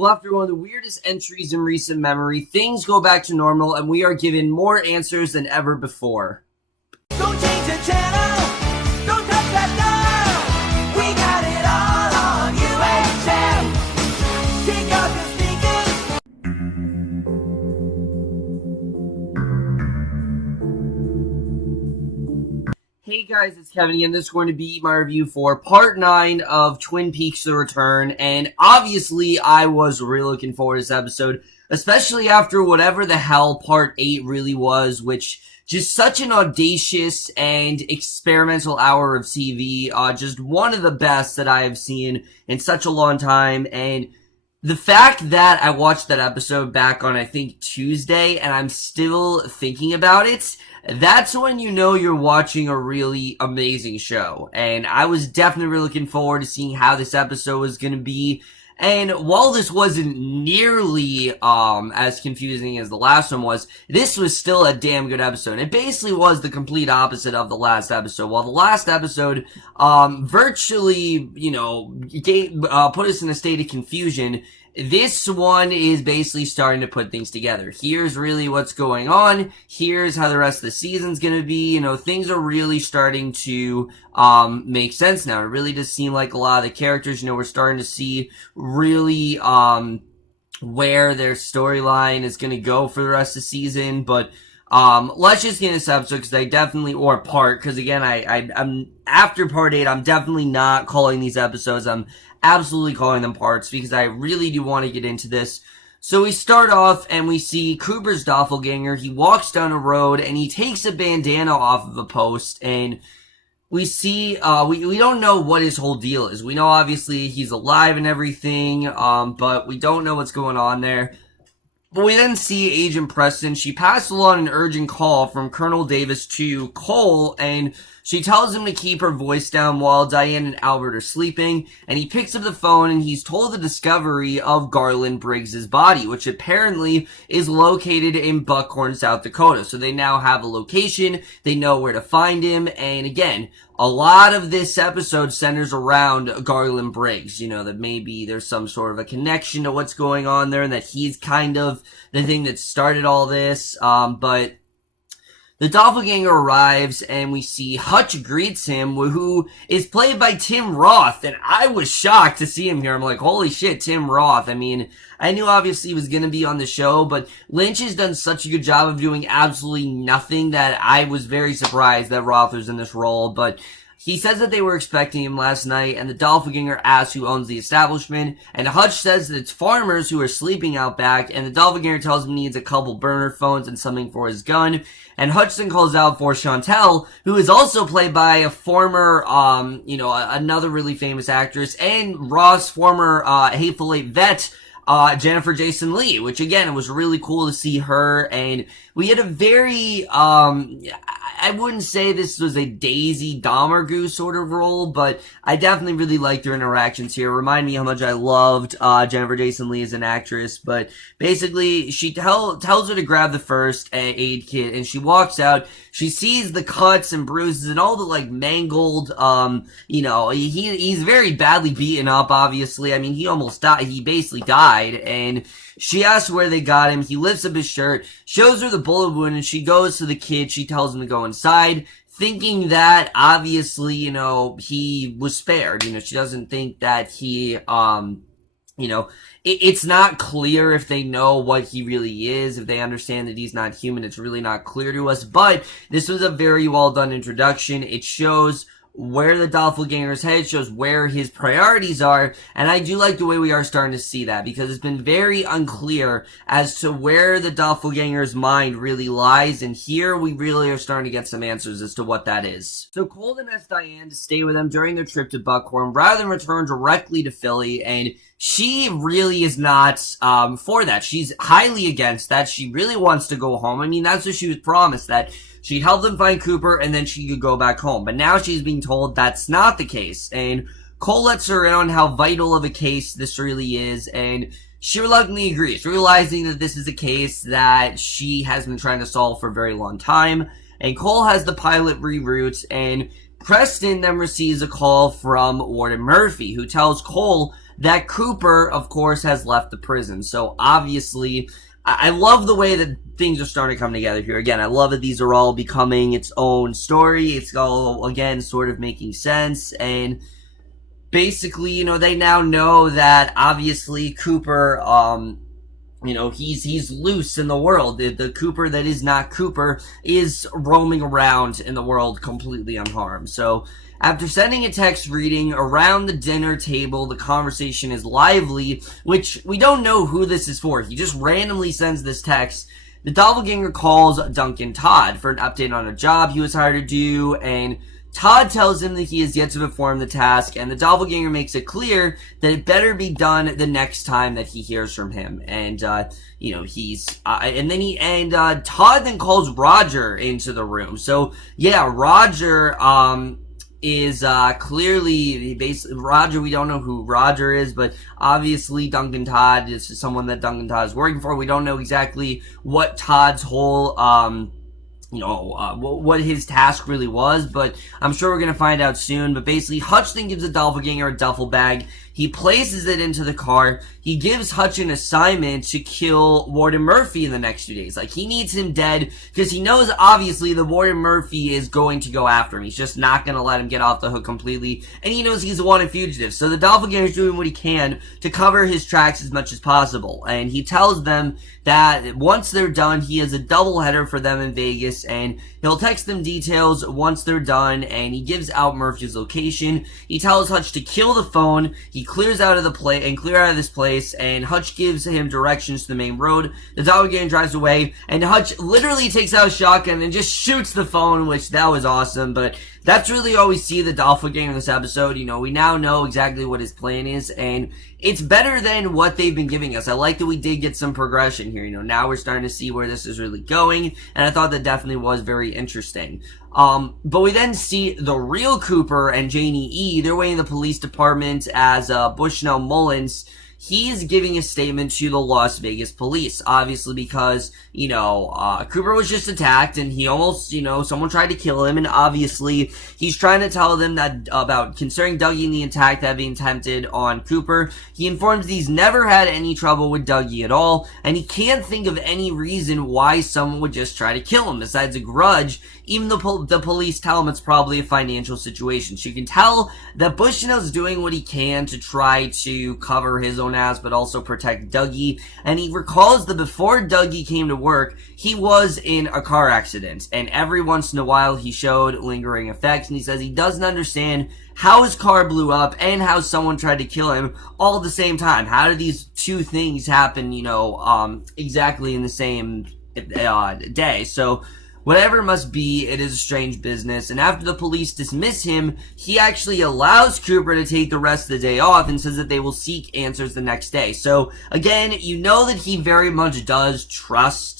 Well, after one of the weirdest entries in recent memory, things go back to normal and we are given more answers than ever before. Don't change the channel, don't touch that dial. We got it all on UHF. Take out the speakers. Hey guys, it's Kevin again. This is going to be my review for Part 9 of Twin Peaks: The Return, and obviously I was really looking forward to this episode, especially after whatever the hell Part 8 really was, which just such an audacious and experimental hour of TV, just one of the best that I have seen in such a long time. And the fact that I watched that episode back on, I think, Tuesday, and I'm still thinking about it, that's when you know you're watching a really amazing show. And I was definitely really looking forward to seeing how this episode was going to be. And while this wasn't nearly as confusing as the last one was, this was still a damn good episode. It basically was the complete opposite of the last episode. While the last episode virtually, put us in a state of confusion, this one is basically starting to put things together. Here's really what's going on. Here's how the rest of the season's gonna be. Things are really starting to make sense now. It really does seem like a lot of the characters, we're starting to see really where their storyline is gonna go for the rest of the season. But let's just get into this episode, because because again, I'm after part 8, I'm definitely not calling these episodes. I'm absolutely calling them parts, because I really do want to get into this. So we start off and we see Cooper's doppelganger. He walks down a road and he takes a bandana off of a post, and we see, we don't know what his whole deal is. We know obviously he's alive and everything, but we don't know what's going on there. But we then see Agent Preston. She passed along an urgent call from Colonel Davis to Cole, and she tells him to keep her voice down while Diane and Albert are sleeping, and he picks up the phone and he's told the discovery of Garland Briggs's body, which apparently is located in Buckhorn, South Dakota. So they now have a location, they know where to find him, and again, a lot of this episode centers around Garland Briggs, that maybe there's some sort of a connection to what's going on there, and that he's kind of the thing that started all this, but the doppelganger arrives, and we see Hutch greets him, who is played by Tim Roth, and I was shocked to see him here. I'm like, holy shit, Tim Roth. I mean, I knew obviously he was going to be on the show, but Lynch has done such a good job of doing absolutely nothing that I was very surprised that Roth was in this role. But he says that they were expecting him last night, and the doppelganger asks who owns the establishment, and Hutch says that it's farmers who are sleeping out back, and the doppelganger tells him he needs a couple burner phones and something for his gun, and Hutch then calls out for Chantel, who is also played by a former, another really famous actress, and Ross' former, Hateful Eight vet, Jennifer Jason Leigh, which again, it was really cool to see her, and we had a very, I wouldn't say this was a Daisy Domergue sort of role, but I definitely really liked her interactions here. Remind me how much I loved Jennifer Jason Leigh as an actress, but basically she tells her to grab the first aid kit, and she walks out. She sees the cuts and bruises and all the mangled, he's very badly beaten up, obviously. I mean, he almost died. He basically died, and she asks where they got him. He lifts up his shirt, shows her the bullet wound, and she goes to the kid. She tells him to go inside, thinking that obviously, he was spared. She doesn't think that he, it's not clear if they know what he really is, if they understand that he's not human. It's really not clear to us, but this was a very well done introduction. It shows where the doppelganger's head, shows where his priorities are, and I do like the way we are starting to see that, because it's been very unclear as to where the doppelganger's mind really lies, and here we really are starting to get some answers as to what that is. So Cole then asked Diane to stay with them during their trip to Buckhorn rather than return directly to Philly, and she really is not for that. She's highly against that. She really wants to go home. I mean, that's what she was promised, that she'd help them find Cooper and then she could go back home. But now she's being told that's not the case. And Cole lets her in on how vital of a case this really is, and she reluctantly agrees, realizing that this is a case that she has been trying to solve for a very long time. And Cole has the pilot reroute, and Preston then receives a call from Warden Murphy, who tells Cole that Cooper, of course, has left the prison. So obviously, I love the way that things are starting to come together here. Again, I love that these are all becoming its own story. It's all, again, sort of making sense. And basically, they now know that obviously Cooper, he's loose in the world. The Cooper that is not Cooper is roaming around in the world completely unharmed. So after sending a text reading around the dinner table, the conversation is lively, which we don't know who this is for. He just randomly sends this text. The Doppelganger calls Duncan Todd for an update on a job he was hired to do, and Todd tells him that he has yet to perform the task, and the Doppelganger makes it clear that it better be done the next time that he hears from him. And, Todd then calls Roger into the room. So, yeah, Roger, is clearly Roger. We don't know who Roger is, but obviously Duncan Todd is someone that Duncan Todd is working for. We don't know exactly what Todd's whole what his task really was, but I'm sure we're gonna find out soon. But basically, Hutch then gives the Doppelganger a duffel bag. He places it into the car. He gives Hutch an assignment to kill Warden Murphy in the next 2 days. Like, he needs him dead because he knows, obviously, the Warden Murphy is going to go after him. He's just not going to let him get off the hook completely. And he knows he's a wanted fugitive. So the Doppelganger is doing what he can to cover his tracks as much as possible. And he tells them that once they're done, he has a doubleheader for them in Vegas. And he'll text them details once they're done. And he gives out Murphy's location. He tells Hutch to kill the phone. He clears out of this place, and Hutch gives him directions to the main road. The Doppelganger drives away, and Hutch literally takes out a shotgun and just shoots the phone, which that was awesome. But that's really all we see the Doppelganger in this episode. We now know exactly what his plan is, and it's better than what they've been giving us. I like that we did get some progression here. Now we're starting to see where this is really going, and I thought that definitely was very interesting. But we then see the real Cooper and Janie E. They're waiting in the police department as Bushnell Mullins. He's giving a statement to the Las Vegas police, obviously because, Cooper was just attacked and he almost, someone tried to kill him, and obviously he's trying to tell them that about concerning Dougie and the attack that being attempted on Cooper. He informs he's never had any trouble with Dougie at all, and he can't think of any reason why someone would just try to kill him besides a grudge. Even the police tell him it's probably a financial situation. So you can tell that Bushnell's doing what he can to try to cover his own ass, but also protect Dougie. And he recalls that before Dougie came to work, he was in a car accident. And every once in a while, he showed lingering effects. And he says he doesn't understand how his car blew up and how someone tried to kill him all at the same time. How did these two things happen, exactly in the same day? So whatever it must be, it is a strange business. And after the police dismiss him, he actually allows Cooper to take the rest of the day off and says that they will seek answers the next day. So, again, you know that he very much does trust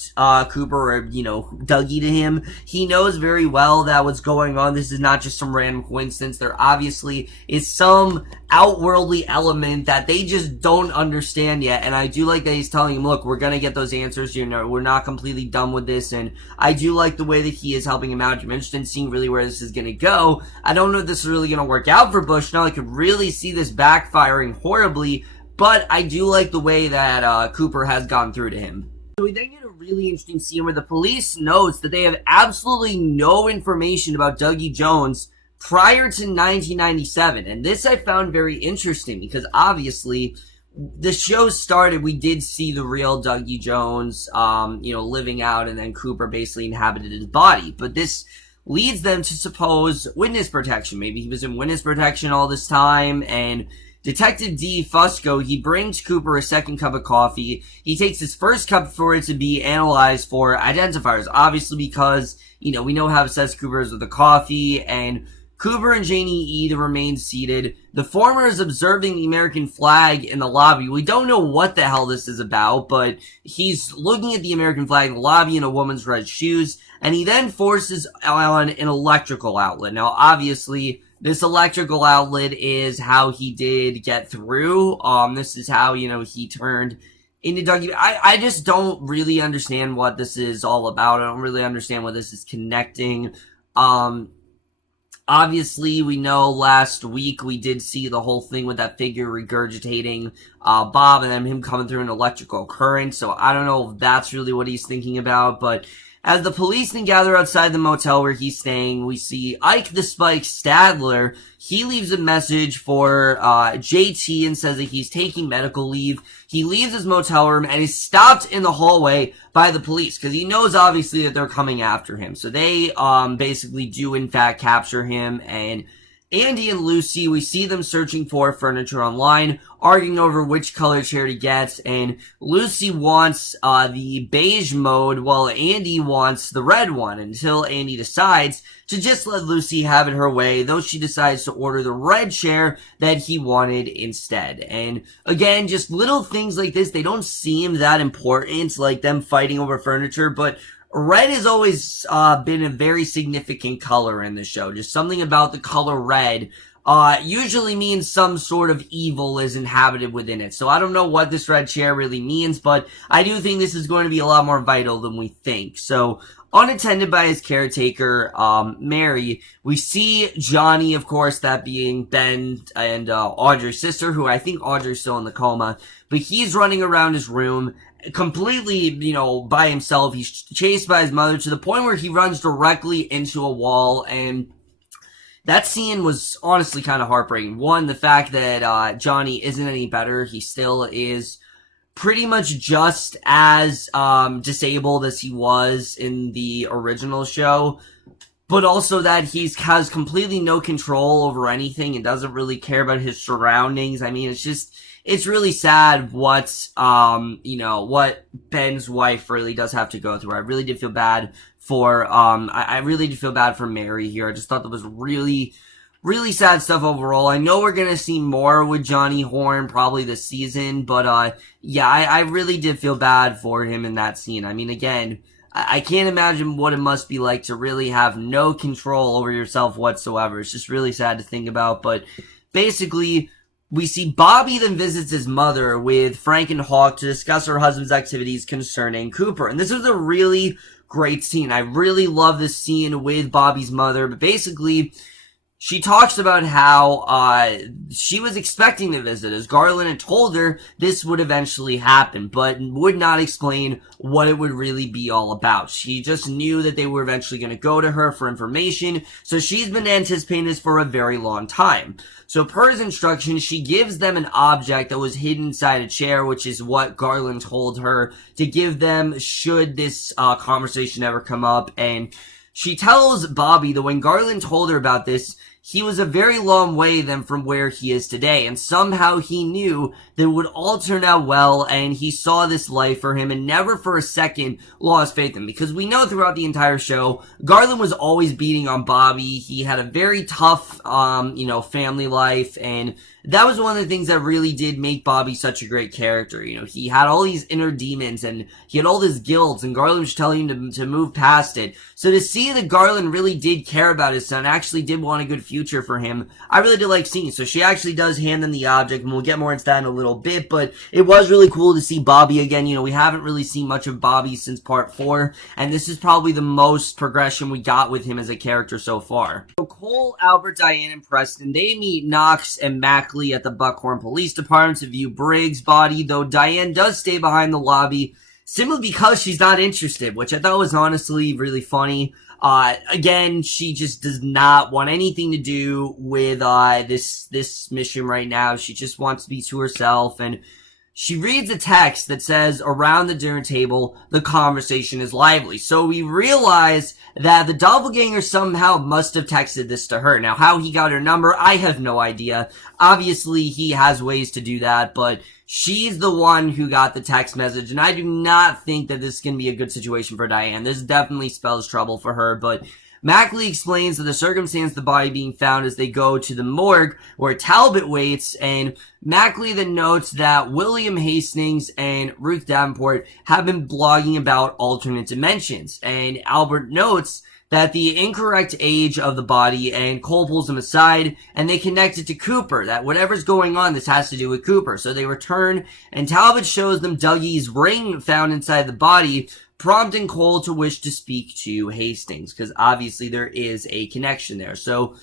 Cooper, or, Dougie to him. He knows very well that what's going on, this is not just some random coincidence. There obviously is some outworldly element that they just don't understand yet. And I do like that he's telling him, look, we're going to get those answers. We're not completely done with this. And I do like the way that he is helping him out. I'm interested in seeing really where this is going to go. I don't know if this is really going to work out for Bushnell. I could really see this backfiring horribly, but I do like the way that Cooper has gone through to him. So we then get a really interesting scene where the police notes that they have absolutely no information about Dougie Jones prior to 1997. And this I found very interesting because obviously the show started, we did see the real Dougie Jones, living out, and then Cooper basically inhabited his body. But this leads them to suppose witness protection. Maybe he was in witness protection all this time, and Detective D. Fusco, he brings Cooper a second cup of coffee. He takes his first cup for it to be analyzed for identifiers, obviously because, we know how obsessed Cooper is with the coffee, and Cooper and Janie E. remain seated. The former is observing the American flag in the lobby. We don't know what the hell this is about, but he's looking at the American flag in the lobby in a woman's red shoes, and he then forces on an electrical outlet. Now, obviously, this electrical outlet is how he did get through. This is how, he turned into Dougie. I just don't really understand what this is all about. I don't really understand what this is connecting. Obviously, we know last week we did see the whole thing with that figure regurgitating Bob and then him coming through an electrical current, so I don't know if that's really what he's thinking about, but as the police then gather outside the motel where he's staying, we see Ike the Spike Stadler. He leaves a message for JT and says that he's taking medical leave. He leaves his motel room and is stopped in the hallway by the police because he knows obviously that they're coming after him. So they basically do in fact capture him, and Andy and Lucy, we see them searching for furniture online, arguing over which color chair to get, and Lucy wants the beige mode while Andy wants the red one, until Andy decides to just let Lucy have it her way, though she decides to order the red chair that he wanted instead. And again, just little things like this, they don't seem that important, like them fighting over furniture, but red has always been a very significant color in the show. Just something about the color red usually means some sort of evil is inhabited within it. So I don't know what this red chair really means, but I do think this is going to be a lot more vital than we think. So unattended by his caretaker, Mary, we see Johnny, of course, that being Ben and Audrey's sister, who I think Audrey's still in the coma, but he's running around his room completely, by himself. He's chased by his mother to the point where he runs directly into a wall, and that scene was honestly kind of heartbreaking. One, the fact that Johnny isn't any better. He still is pretty much just as disabled as he was in the original show, but also that he has completely no control over anything and doesn't really care about his surroundings. I mean, it's really sad what Ben's wife really does have to go through. I really did feel bad for, I really did feel bad for Mary here. I just thought that was really, really sad stuff overall. I know we're gonna see more with Johnny Horn probably this season, but, I really did feel bad for him in that scene. I mean, again, I can't imagine what it must be like to really have no control over yourself whatsoever. It's just really sad to think about, but basically, we see Bobby then visits his mother with Frank and Hawk to discuss her husband's activities concerning Cooper. And this was a really great scene. I really love this scene with Bobby's mother, but basically, she talks about how she was expecting the visit, as Garland had told her this would eventually happen, but would not explain what it would really be all about. She just knew that they were eventually going to go to her for information, so she's been anticipating this for a very long time. So per his instructions, she gives them an object that was hidden inside a chair, which is what Garland told her to give them should this conversation ever come up, and she tells Bobby that when Garland told her about this, he was a very long way then from where he is today, and somehow he knew that it would all turn out well, and he saw this life for him and never for a second lost faith in him, because we know throughout the entire show, Garland was always beating on Bobby. He had a very tough, family life, and that was one of the things that really did make Bobby such a great character. He had all these inner demons, and he had all this guilt, and Garland was telling him to move past it. So to see that Garland really did care about his son, actually did want a good future for him, I really did like seeing. So she actually does hand them the object, and we'll get more into that in a little bit, but it was really cool to see Bobby again. We haven't really seen much of Bobby since part 4, and this is probably the most progression we got with him as a character so far. So Cole, Albert, Diane, and Preston, they meet Knox and Mackley at the Buckhorn Police Department to view Briggs' body, though Diane does stay behind the lobby simply because she's not interested, which I thought was honestly really funny. Again, she just does not want anything to do with this mission right now. She just wants to be to herself, and she reads a text that says, around the dinner table, the conversation is lively. So we realize that the doppelganger somehow must have texted this to her. Now, how he got her number, I have no idea. Obviously, he has ways to do that, but she's the one who got the text message, and I do not think that this is going to be a good situation for Diane. This definitely spells trouble for her, but Mackley explains that the circumstance of the body being found as they go to the morgue where Talbot waits, and Mackley then notes that William Hastings and Ruth Davenport have been blogging about alternate dimensions, and Albert notes that the incorrect age of the body, and Cole pulls him aside, and they connect it to Cooper, that whatever's going on, this has to do with Cooper. So they return, and Talbot shows them Dougie's ring found inside the body, prompting Cole to wish to speak to Hastings, because obviously there is a connection there. So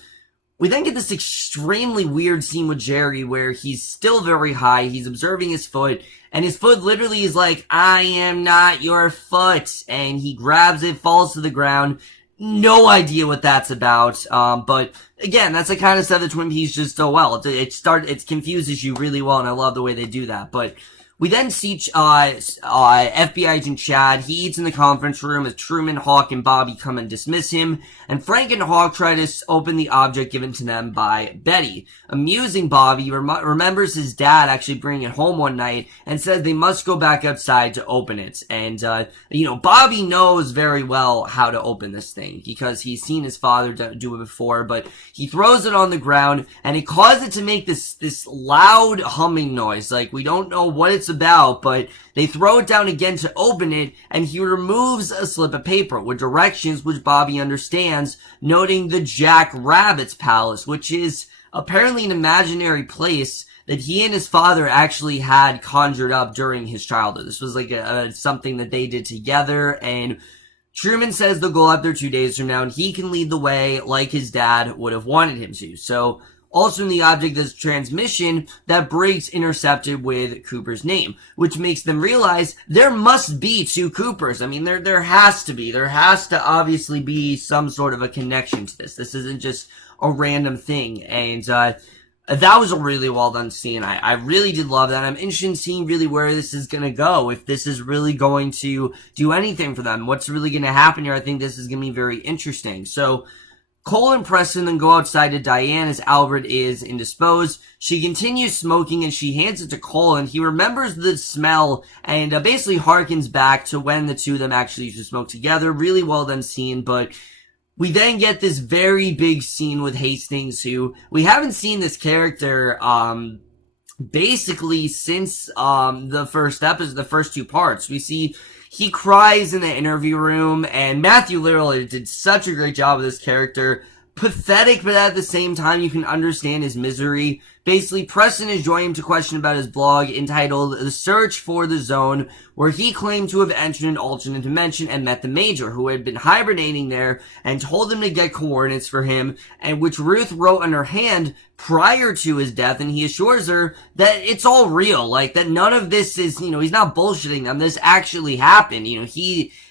We then get this extremely weird scene with Jerry where he's still very high, he's observing his foot, and his foot literally is like, I am not your foot, and he grabs it, falls to the ground. No idea what that's about, but again, that's the kind of stuff that Twin Peaks does so well. It confuses you really well, and I love the way they do that, but we then see FBI agent Chad. He eats in the conference room as Truman, Hawk, and Bobby come and dismiss him, and Frank and Hawk try to open the object given to them by Betty. Amusing Bobby remembers his dad actually bringing it home one night and says they must go back outside to open it. And, Bobby knows very well how to open this thing because he's seen his father do it before, but he throws it on the ground and it causes it to make this loud humming noise. Like, we don't know what it's about, but they throw it down again to open it, and he removes a slip of paper with directions which Bobby understands, noting the Jack Rabbit's Palace, which is apparently an imaginary place that he and his father actually had conjured up during his childhood. This was like something that they did together, and Truman says they'll go up there 2 days from now, and he can lead the way like his dad would have wanted him to. So, also in the object is transmission that Briggs intercepted with Cooper's name, which makes them realize there must be two Coopers. I mean, there has to be. There has to obviously be some sort of a connection to this. This isn't just a random thing. And, that was a really well done scene. I really did love that. I'm interested in seeing really where this is going to go. If this is really going to do anything for them. What's really going to happen here. I think this is going to be very interesting. So, Cole and Preston then go outside to Diane as Albert is indisposed. She continues smoking and she hands it to Cole, and he remembers the smell and basically harkens back to when the two of them actually used to smoke together. Really well done scene, but we then get this very big scene with Hastings, who we haven't seen this character basically since the first episode, the first two parts. We see he cries in the interview room, and Matthew literally did such a great job with this character. Pathetic, but at the same time, you can understand his misery. Basically, Preston is joining him to question about his blog entitled The Search for the Zone, where he claimed to have entered an alternate dimension and met the Major, who had been hibernating there, and told him to get coordinates for him, and which Ruth wrote on her hand prior to his death, and he assures her that it's all real, like, that none of this is, he's not bullshitting them, this actually happened,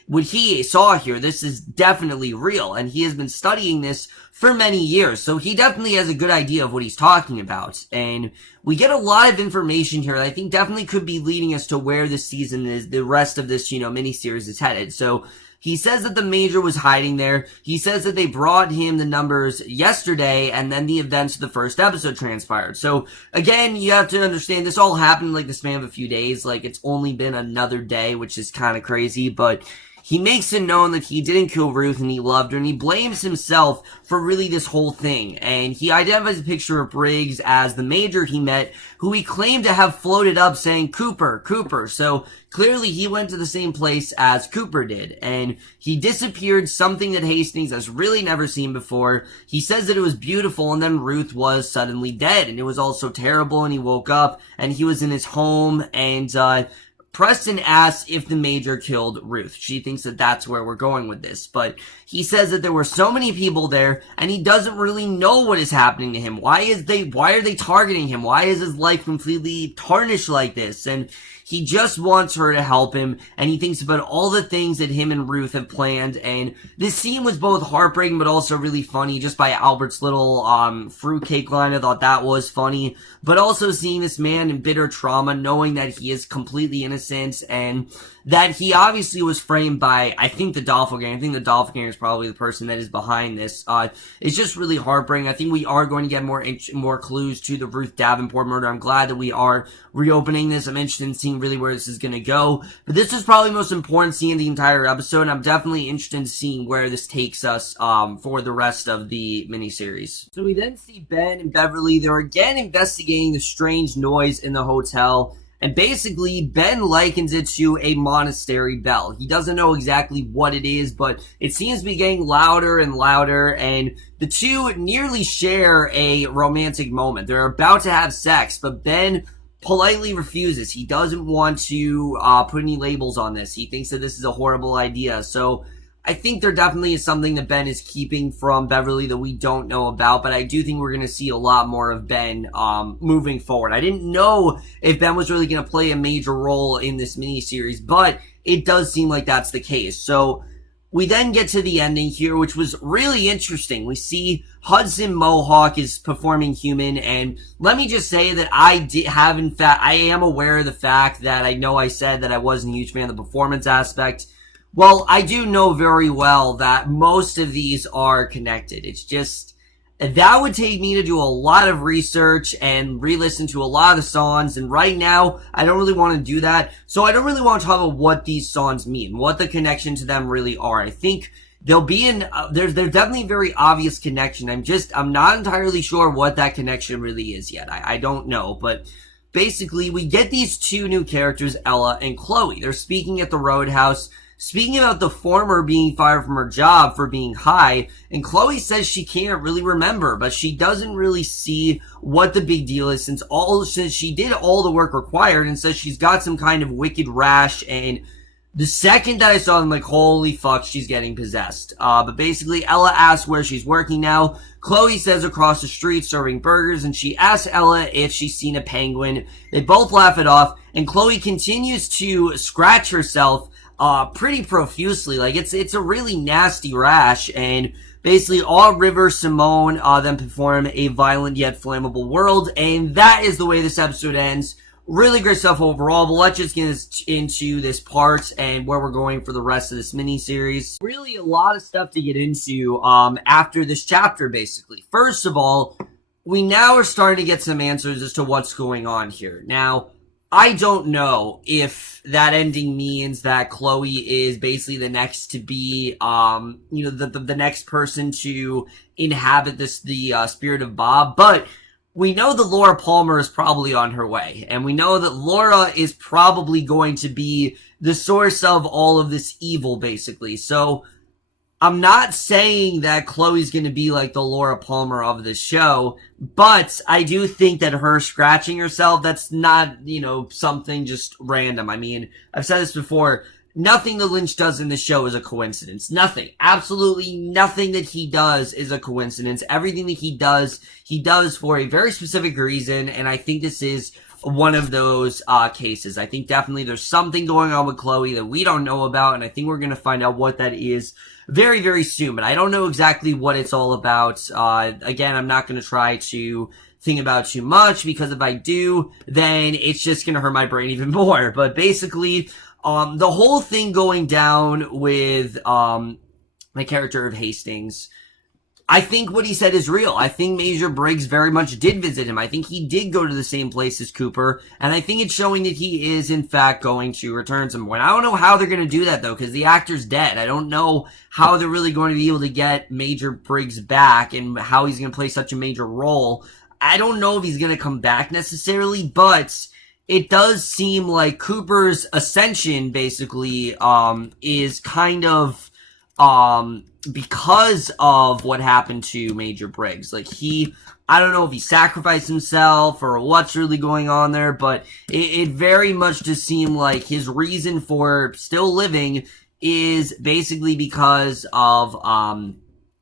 what he saw here, this is definitely real, and he has been studying this for many years, so he definitely has a good idea of what he's talking about, and we get a lot of information here that I think definitely could be leading us to where this season is, the rest of this, miniseries is headed. So, he says that the Major was hiding there. He says that they brought him the numbers yesterday, and then the events of the first episode transpired. So, again, you have to understand, this all happened like the span of a few days. Like, it's only been another day, which is kind of crazy, but he makes it known that he didn't kill Ruth and he loved her, and he blames himself for really this whole thing. And he identifies a picture of Briggs as the Major he met, who he claimed to have floated up saying, Cooper, Cooper. So clearly he went to the same place as Cooper did. And he disappeared, something that Hastings has really never seen before. He says that it was beautiful, and then Ruth was suddenly dead. And it was all so terrible, and he woke up, and he was in his home, and, Preston asks if the Major killed Ruth. She thinks that that's where we're going with this, but he says that there were so many people there, and he doesn't really know what is happening to him. Why are they targeting him? Why is his life completely tarnished like this? And he just wants her to help him, and he thinks about all the things that him and Ruth have planned, and this scene was both heartbreaking but also really funny, just by Albert's little, fruitcake line. I thought that was funny, but also seeing this man in bitter trauma, knowing that he is completely innocent, and that he obviously was framed by, I think, the Doppelganger. I think the Doppelganger is probably the person that is behind this. It's just really heartbreaking. I think we are going to get more clues to the Ruth Davenport murder. I'm glad that we are reopening this. I'm interested in seeing really where this is going to go. But this is probably the most important scene in the entire episode, and I'm definitely interested in seeing where this takes us for the rest of the miniseries. So we then see Ben and Beverly. They're again investigating the strange noise in the hotel. And basically, Ben likens it to a monastery bell. He doesn't know exactly what it is, but it seems to be getting louder and louder, and the two nearly share a romantic moment. They're about to have sex, but Ben politely refuses. He doesn't want to put any labels on this. He thinks that this is a horrible idea. So I think there definitely is something that Ben is keeping from Beverly that we don't know about, but I do think we're going to see a lot more of Ben moving forward. I didn't know if Ben was really going to play a major role in this miniseries, but it does seem like that's the case. So we then get to the ending here, which was really interesting. We see Hudson Mohawk is performing human, and let me just say that I am aware of the fact that I know I said that I wasn't a huge fan of the performance aspect. Well, I do know very well that most of these are connected. It's just, that would take me to do a lot of research and re-listen to a lot of songs, and right now, I don't really want to do that, so I don't really want to talk about what these songs mean, what the connection to them really are. I think there'll be there's definitely a very obvious connection. I'm not entirely sure what that connection really is yet. I don't know, but basically, we get these two new characters, Ella and Chloe. They're speaking at the Roadhouse, speaking about the former being fired from her job for being high, and Chloe says she can't really remember, but she doesn't really see what the big deal is since she did all the work required, and says she's got some kind of wicked rash, and the second that I saw them, like, holy fuck, she's getting possessed. But basically, Ella asks where she's working now. Chloe says across the street serving burgers, and she asks Ella if she's seen a penguin. They both laugh it off, and Chloe continues to scratch herself pretty profusely. Like, it's a really nasty rash, and basically all River Simone then perform a violent yet flammable world, and that is the way this episode ends. Really great stuff overall, but let's just get into this part and where we're going for the rest of this mini-series. Really a lot of stuff to get into after this chapter, basically. First of all, we now are starting to get some answers as to what's going on here. Now, I don't know if that ending means that Chloe is basically the next to be, the next person to inhabit the spirit of Bob, but we know that Laura Palmer is probably on her way, and we know that Laura is probably going to be the source of all of this evil, basically. So, I'm not saying that Chloe's going to be like the Laura Palmer of the show, but I do think that her scratching herself, that's not, something just random. I mean, I've said this before, nothing that Lynch does in the show is a coincidence. Nothing. Absolutely nothing that he does is a coincidence. Everything that he does for a very specific reason, and I think this is one of those cases. I think definitely there's something going on with Chloe that we don't know about, and I think we're going to find out what that is very, very soon, but I don't know exactly what it's all about. Again, I'm not going to try to think about too much, because if I do, then it's just going to hurt my brain even more. But basically, the whole thing going down with the character of Hastings, I think what he said is real. I think Major Briggs very much did visit him. I think he did go to the same place as Cooper, and I think it's showing that he is, in fact, going to return some point. I don't know how they're going to do that, though, because the actor's dead. I don't know how they're really going to be able to get Major Briggs back and how he's going to play such a major role. I don't know if he's going to come back necessarily, but it does seem like Cooper's ascension, basically, is kind of because of what happened to Major Briggs. Like, I don't know if he sacrificed himself or what's really going on there, but it very much just seemed like his reason for still living is basically because of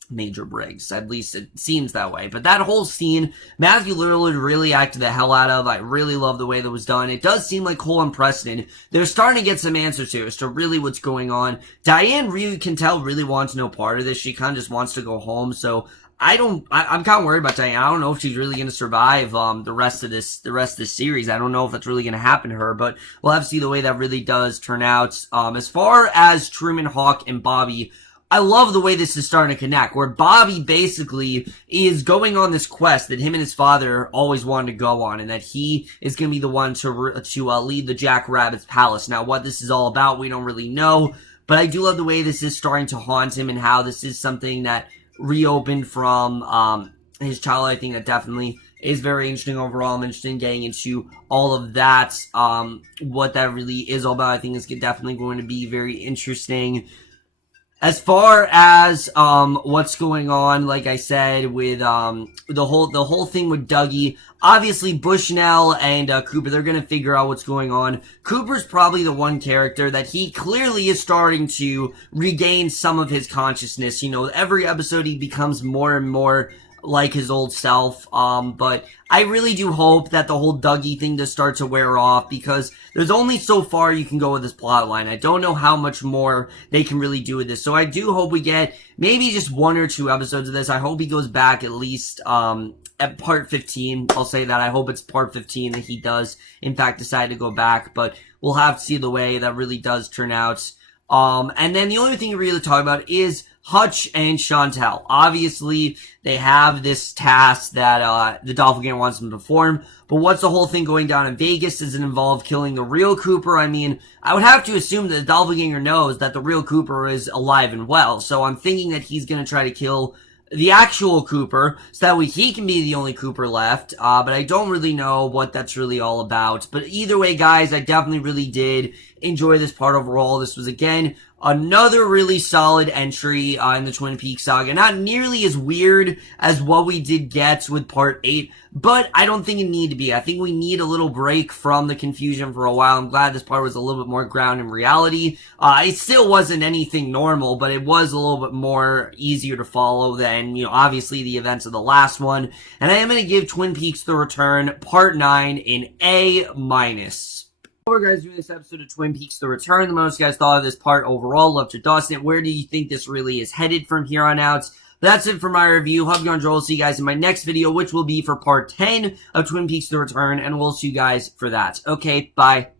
Major Briggs. At least it seems that way. But that whole scene, Matthew Lillard really acted the hell out of. I really love the way that was done. It does seem like Cole and Preston, they're starting to get some answers here as to really what's going on. Diane, really can tell, really wants no part of this. She kind of just wants to go home. So I'm kind of worried about Diane. I don't know if she's really going to survive the rest of this series. I don't know if that's really going to happen to her, but we'll have to see the way that really does turn out. As far as Truman, Hawk, and Bobby, I love the way this is starting to connect, where Bobby basically is going on this quest that him and his father always wanted to go on, and that he is going to be the one to lead the Jack Rabbit's palace. Now, what this is all about, we don't really know, but I do love the way this is starting to haunt him, and how this is something that reopened from his childhood. I think that definitely is very interesting overall. I'm interested in getting into all of that, what that really is all about. I think it's definitely going to be very interesting. As far as what's going on, like I said, with the whole thing with Dougie, obviously Bushnell and Cooper, they're gonna figure out what's going on. Cooper's probably the one character that he clearly is starting to regain some of his consciousness. You know, every episode he becomes more and more like his old self. But I really do hope that the whole Dougie thing does start to wear off, because there's only so far you can go with this plot line. I don't know how much more they can really do with this. So I do hope we get maybe just 1 or 2 episodes of this. I hope he goes back at least, at part 15. I'll say that. I hope it's part 15 that he does, in fact, decide to go back. But we'll have to see the way that really does turn out. And then the only thing to really talk about is Hutch and Chantel. Obviously, they have this task that the Doppelganger wants them to perform, but what's the whole thing going down in Vegas? Does it involve killing the real Cooper? I mean, I would have to assume that the Doppelganger knows that the real Cooper is alive and well, so I'm thinking that he's gonna try to kill the actual Cooper, so that way he can be the only Cooper left, but I don't really know what that's really all about. But either way, guys, I definitely really did enjoy this part overall. This was, again, another really solid entry in the Twin Peaks saga. Not nearly as weird as what we did get with part 8, but I don't think it need to be. I think we need a little break from the confusion for a while. I'm glad this part was a little bit more grounded in reality. It still wasn't anything normal, but it was a little bit more easier to follow than, you know, obviously the events of the last one. And I am going to give Twin Peaks The Return Part 9 an A-. We're guys doing this episode of Twin Peaks The Return. The most you guys thought of this part overall. Love your thoughts on it. Where do you think this really is headed from here on out? But that's it for my review. Hope you enjoyed. We'll see you guys in my next video, which will be for part 10 of Twin Peaks The Return, and we'll see you guys for that. Okay, bye.